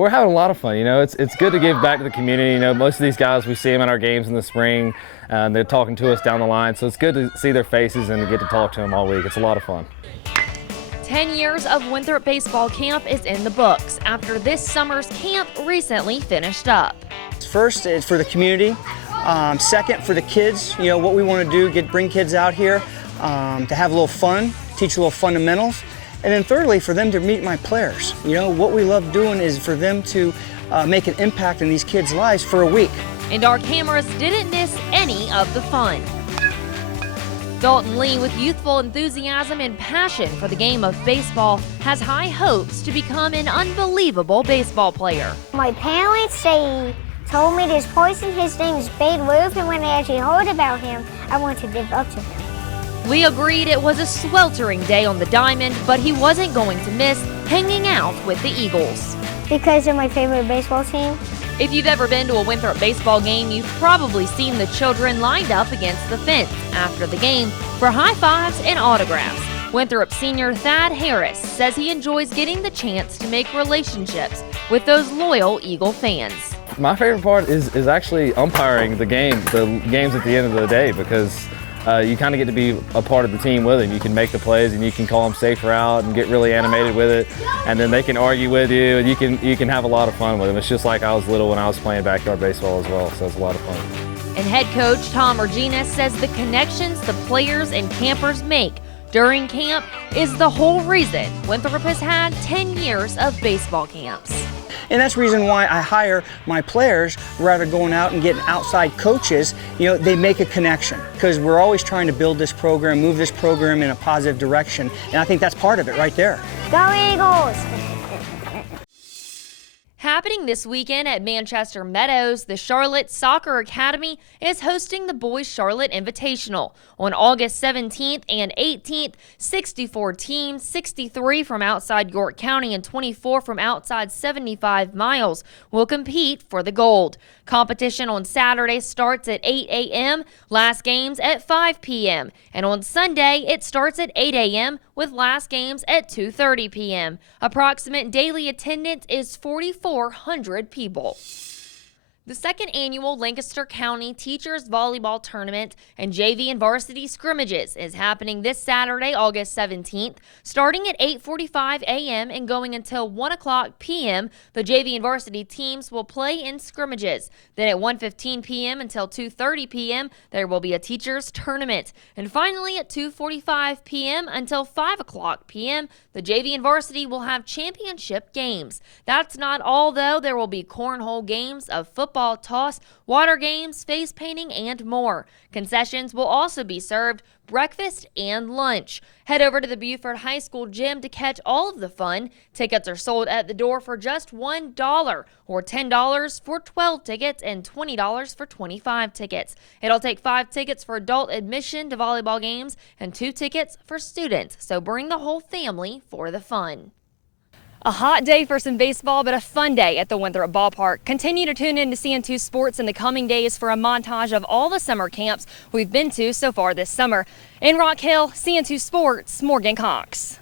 We're having a lot of fun. You know, it's good to give back to the community. You know, most of these guys, we see them at our games in the spring, and they're talking to us down the line. So it's good to see their faces and to get to talk to them all week. It's a lot of fun. 10 years of Winthrop baseball camp is in the books after this summer's camp recently finished up. First, it's for the community. Second, for the kids. You know, what we want to do, bring kids out here to have a little fun, teach a little fundamentals. And then thirdly, for them to meet my players. You know, what we love doing is for them to make an impact in these kids' lives for a week. And our cameras didn't miss any of the fun. Dalton Lee, with youthful enthusiasm and passion for the game of baseball, has high hopes to become an unbelievable baseball player. My parents told me this person, his name is Babe Ruth, and when I actually heard about him, I wanted to live up to him. Lee agreed it was a sweltering day on the diamond, but he wasn't going to miss hanging out with the Eagles. Because they're my favorite baseball team. If you've ever been to a Winthrop baseball game, you've probably seen the children lined up against the fence after the game for high fives and autographs. Winthrop senior Thad Harris says he enjoys getting the chance to make relationships with those loyal Eagle fans. My favorite part is actually umpiring the games at the end of the day, because you kind of get to be a part of the team with them. You can make the plays and you can call them safe route and get really animated with it, and then they can argue with you and you can have a lot of fun with them. It's just like I was little when I was playing backyard baseball as well, so it's a lot of fun. And head coach Tom Regina says the connections the players and campers make during camp is the whole reason Winthrop has had 10 years of baseball camps. And that's the reason why I hire my players rather than going out and getting outside coaches. You know, they make a connection, because we're always trying to build this program, move this program in a positive direction. And I think that's part of it right there. Go Eagles! Happening this weekend at Manchester Meadows, the Charlotte Soccer Academy is hosting the Boys Charlotte Invitational. On August 17th and 18th, 64 teams, 63 from outside York County and 24 from outside 75 miles, will compete for the gold. Competition on Saturday starts at 8 a.m., last games at 5 p.m., and on Sunday it starts at 8 a.m. with last games at 2:30 p.m. Approximate daily attendance is 4,400 people. The second annual Lancaster County Teachers Volleyball Tournament and JV and Varsity Scrimmages is happening this Saturday, August 17th. Starting at 8:45 a.m. and going until 1 o'clock p.m., the JV and Varsity teams will play in scrimmages. Then at 1:15 p.m. until 2:30 p.m., there will be a teachers tournament. And finally at 2:45 p.m. until 5 o'clock p.m., the JV and Varsity will have championship games. That's not all, though. There will be cornhole games, of football toss, water games, face painting, and more. Concessions will also be served, breakfast and lunch. Head over to the Buford High School gym to catch all of the fun. Tickets are sold at the door for just $1 or $10 for 12 tickets and $20 for 25 tickets. It'll take 5 tickets for adult admission to volleyball games and 2 tickets for students, so bring the whole family for the fun. A hot day for some baseball, but a fun day at the Winthrop Ballpark. Continue to tune in to CN2 Sports in the coming days for a montage of all the summer camps we've been to so far this summer. In Rock Hill, CN2 Sports, Morgan Cox.